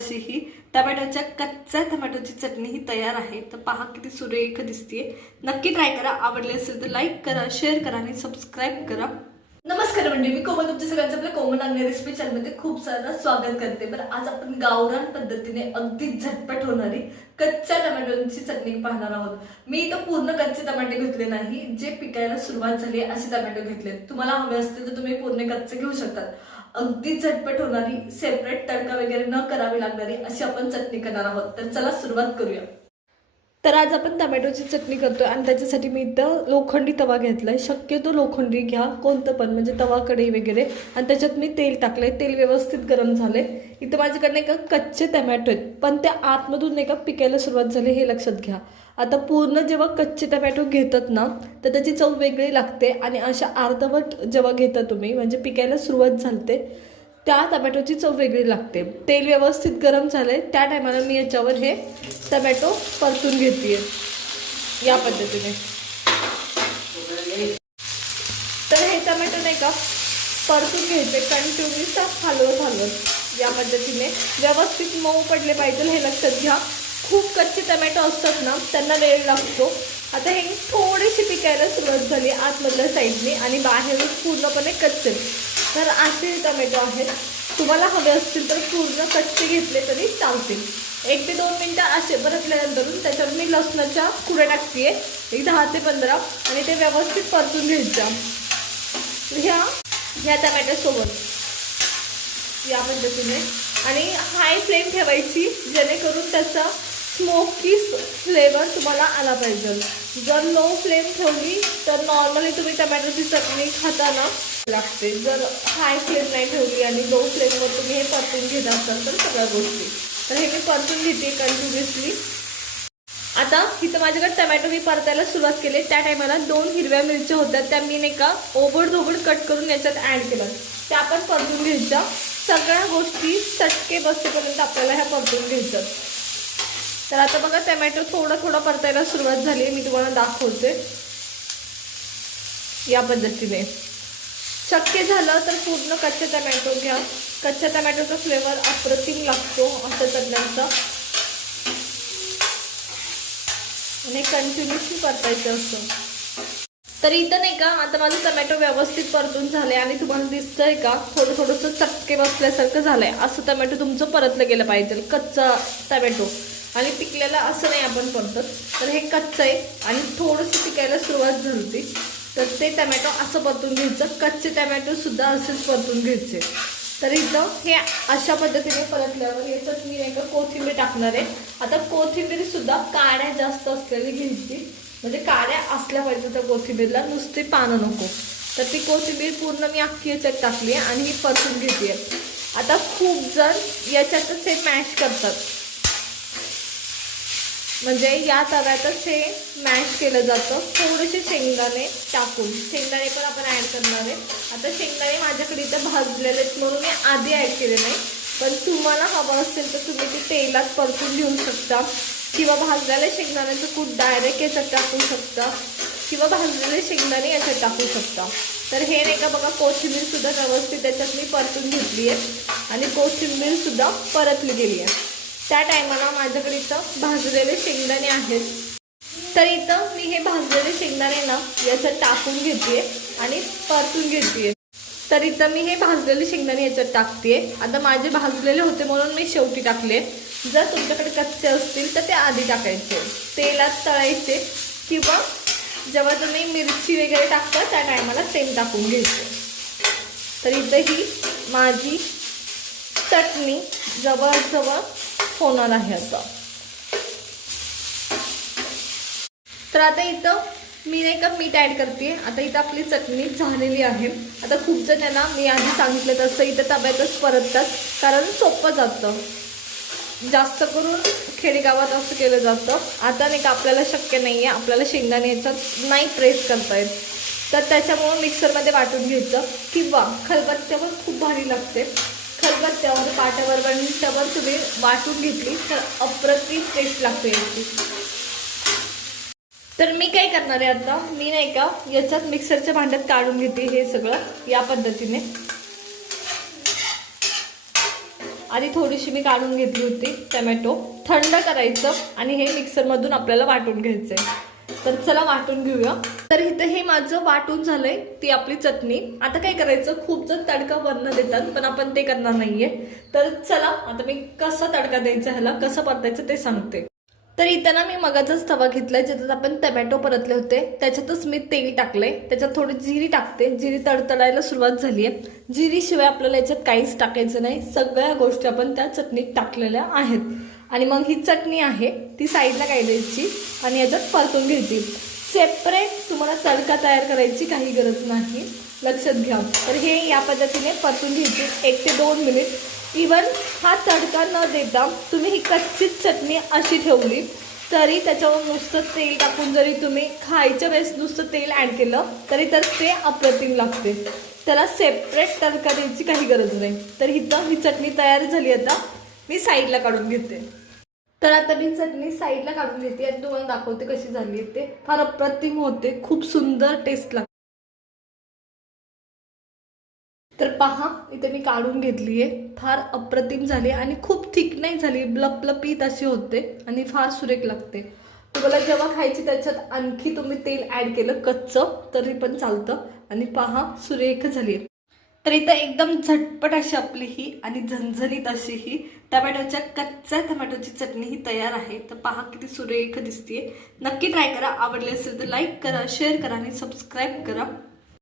अशी ही टमॅटोच्या कच्च्या टमॅटोची चटणी ही तयार आहे. तर पहा किती सुरेख दिसतीये. नक्की ट्राय करा. आवडले असेल तर लाईक करा शेअर करा आणि सबस्क्राईब करा. नमस्कार म्हणजे मी कोमल तुमच्या सगळ्यांचं आपल्या कोमल अन्य रेसिपी चॅनलमध्ये खूप सारं स्वागत करते. बरं आज आपण गावरान पद्धतीने अगदी झटपट होणारी कच्च्या टमॅटोची चटणी पाहणार आहोत. मी इथं पूर्ण कच्चे टमाटे घेतले नाही जे पिकायला सुरुवात झाली असे टमॅटो घेतले तुम्हाला हवे असतील तर तुम्ही पूर्ण कच्चे घेऊ शकतात. अगदी झटपट होणारी सेपरेट तडका वगैरे न करावी लागणारी अशी आपण चटणी करणार आहोत. तर चला सुरुवात करूया. तर आज आपण टमॅटोची चटणी करतो आणि त्याच्यासाठी मी इथं लोखंडी तवा घेतला आहे शक्यतो लोखंडी घ्या कोणतं पण म्हणजे तवा कढई वगैरे. आणि त्याच्यात मी तेल टाकलं आहे तेल व्यवस्थित गरम झाले इथं माझ्याकडे एका कच्चे टमॅटो आहेत. पण त्या आतमधून नाही का पिकायला सुरुवात झाली हे लक्षात घ्या. आता पूर्ण जेव्हा कच्चे टमॅटो घेतात ना तर त्याची चव वेगळी लागते. आणि अशा अर्धवट जेव्हा घेता तुम्ही म्हणजे पिकायला सुरुवात झालते त्या टमॅटोची चव वेगळी लागते. तेल व्यवस्थित गरम झालंय त्या टायमाला मी याच्यावर हे टमॅटो परतून घेते या पद्धतीने. तर हे टमॅटो नाही का परतून घ्यायचे. कंटिन्युअस हलवत हलवत या पद्धतीने. व्यवस्थित मऊ पडले पाहिजे हे लक्षात घ्या. खूप कच्चे टमॅटो असतात ना त्यांना वेळ लागतो. आता हे थोडीशी पिकायला सुरुवात झाली आतमधल्या साईडने आणि बाहेरून पूर्णपणे कच्चे. तर असे टमॅटो आहेत. तुम्हाला हवे असतील तर पूर्ण कच्चे घेतले तरी चालतील. एक ते दोन मिनटं असे परतल्यानंतरून त्याच्यावर मी लसणाच्या कुड्या टाकते एक दहा ते पंधरा आणि ते व्यवस्थित परतून घ्यायच्या. ह्या ह्या टमॅटोसोबत या पद्धतीने. आणि हाय फ्लेम ठेवायची जेणेकरून त्याचा स्मोकी फ्लेवर तुम्हाला आला पाहिजे. जर लो फ्लेम ठेवली तर नॉर्मली तुम्ही टमॅटोची चटणी खाताना लागते. जर हाय फ्लेम नाही ठेवली आणि लो फ्लेमवर तुम्ही हे परतून घेत असाल तर सगळ्या गोष्टी. तर हे मी परतून घेते कंटिन्युअसली आता इथं माझ्याकडे टमॅटो मी परतायला सुरुवात केली. त्या टायमाला दोन हिरव्या मिरच्या होत्या. त्या मी नाही का ओबड धोबड कट करून याच्यात ॲड केल्या. त्या आपण परतून घ्यायच्या. सगळ्या गोष्टी चटके बसेपर्यंत आपल्याला ह्या परतून घ्यायच्या. तर आता बघा टमॅटो थोडं थोडं परतायला सुरुवात झाली. आहे मी तुम्हाला दाखवते. या पद्धतीने. शक्य झालं तर पूर्ण कच्चे टमॅटो घ्या. कच्च्या टमॅटोचा फ्लेवर अप्रतिम लागतो अशा चटण्यांचा आणि कंटिन्युअसली परतायचं असतं. तर इथं नाही का आता माझं टमॅटो व्यवस्थित परतून झाले आणि तुम्हाला दिसतंय का थोडं थोडंसं चटके बसल्यासारखं झालंय. असं टमॅटो तुमचं परतलं गेलं पाहिजे कच्चा टमॅटो आणि पिकलेलं असं नाही आपण परतत तर हे कच्चं आहे आणि थोडंसं पिकायला सुरुवात झाली. तर ते टमॅटो असं परतून घ्यायचं. कच्चे टमॅटोसुद्धा असेच परतून घ्यायचे. तर इथं हे अशा पद्धतीने परतल्यावर याच्यात मी नाही का कोथिंबीर टाकणार आहे. आता कोथिंबीरसुद्धा काड्या जास्त असलेली घ्यायची. म्हणजे काड्या असल्या पाहिजे त्या कोथिंबीरला. नुसते पानं नको. तर ती कोथिंबीर पूर्ण मी अख्खी याच्यात टाकली आहे आणि ही परतून घेते आता खूप जण याच्यातच हे मॅश करतात. म्हणजे या तव्यातच हे मॅश केलं जातं. थोडेसे शेंगदाणे टाकून. शेंगदाणे पण आपण ॲड करणार आहे. आता शेंगदाणे माझ्याकडे इथं भाजलेले आहेत म्हणून मी आधी ॲड केले नाही. पण तुम्हाला हवं असेल तर तुम्ही ते तेलात परतून घेऊ शकता. किंवा भाजलेले शेंगदाण्याचं कूट डायरेक्ट याच्यात टाकू शकता. किंवा भाजलेले शेंगदाणे याच्यात टाकू शकता. तर हे नाही का बघा कोथिंबीरसुद्धा व्यवस्थित त्याच्यात मी परतून घेतली आहे. आणि कोथिंबीरसुद्धा परतली गेली आहे. त्या टायमाला माझ्याकडे इथं भाजलेले शेंगदाणे आहेत. तर इथं मी हे भाजलेले शेंगदाणे ना याच्यात टाकून घेते आणि परतून घेते तर इथं मी हे भाजलेले शेंगदाणे याच्यात टाकते आता माझे भाजलेले होते म्हणून मी शेवटी टाकले जर तुमच्याकडे कच्चे असतील तर ते आधी टाकायचे. तेलात तळायचे किंवा जेव्हा तुम्ही मिरची वगैरे टाकता त्या टायमाला सेम टाकून घ्यायचे. तर इथं ही माझी चटणी जवळजवळ होणार आहे आता तर आता इथं मी नाही का मीठ ॲड करते. आता इथं आपली चटणी झालेली आहे. आता खूप जण त्यांना मी आधी सांगितलं तसं इथं तब्यातच परततात. कारण सोपं जातं. जास्त करून खेडेगावात असं केलं जातं. आता नाही का आपल्याला शक्य नाही आहे आपल्याला शेंगदाणे याच्यात नाही प्रेस करता येत. तर त्याच्यामुळं मिक्सरमध्ये वाटून घ्यायचं. किंवा खलबत्त्यावर खूप भारी लागते. खलबत्त्यावर पाट्यावर बनच्यावर तुम्ही वाटून घेतली तर अप्रतिम टेस्ट लागते याची. तर मी काय करणार आहे आता? मी नाही का याच्यात मिक्सरच्या भांड्यात काढून घेते हे सगळं या पद्धतीने. आणि थोडीशी मी काढून घेतली होती टमॅटो. थंड करायचं आणि हे मिक्सरमधून आपल्याला वाटून घ्यायचं आहे तर चला वाटून घेऊया. तर इथं हे माझं वाटून झालंय ती आपली चटणी. आता काय करायचं खूप जण तडका वरण देतात पण आपण ते करणार नाहीये. तर चला आता मी कसा तडका द्यायचा ह्याला कसं परतायचं ते सांगते. तर इथं ना मी मगाचाच तवा घेतलाय ज्याच्यात आपण टमॅटो परतले होते. त्याच्यातच मी तेल टाकलंय. त्याच्यात थोडी जिरी टाकते. जिरी तडतडायला सुरुवात झाली आहे जिरीशिवाय आपल्याला याच्यात काहीच टाकायचं नाही. सगळ्या गोष्टी आपण त्या चटणीत टाकलेल्या आहेत. आणि मग ही चटणी आहे ती साईडला काढायची आणि याच्यात परतून घ्यायची. सेपरेट तुम्हाला तडका तयार करायची काही गरज नाही. लक्षात घ्या. तर हे या पद्धतीने परतून घ्यायची. एक ते दोन मिनिट. इवन हा तडका न देता तुम्ही ही कच्चीच चटणी अशी ठेवली तरी त्याच्यावर नुसतं तेल टाकून जरी तुम्ही खायच्या वेळेस नुसतं तेल ॲड केलं तरी तर ते अप्रतिम लागते. त्याला सेपरेट तडका द्यायची काही गरज नाही. तर इथं ही चटणी तयार झाली आता. मी साईडला काढून घेते. तर आता मी चटणी साईडला काढून घेते आणि तुम्हाला दाखवते कशी झाली ते. फार अप्रतिम होते. खूप सुंदर टेस्ट लागते. तर पहा इथे मी काढून घेतली आहे फार अप्रतिम झाली आणि खूप थिक नाही झाली. लपलपीत अशी होते आणि फार सुरेख लागते. तुम्हाला जेव्हा खायची त्याच्यात आणखी तुम्ही तेल ॲड केलं कच्चं तरी पण चालतं. आणि पहा सुरेख झाली आहे तर इथं एकदम झटपट अशी आपली ही आणि झणझणीत अशी ही टमॅटोच्या कच्च्या टमॅटोची चटणी ही तयार आहे. तर पहा किती सुरेख दिसतीये. नक्की ट्राय करा. आवडली असेल तर लाईक करा शेअर करा आणि सबस्क्राईब करा.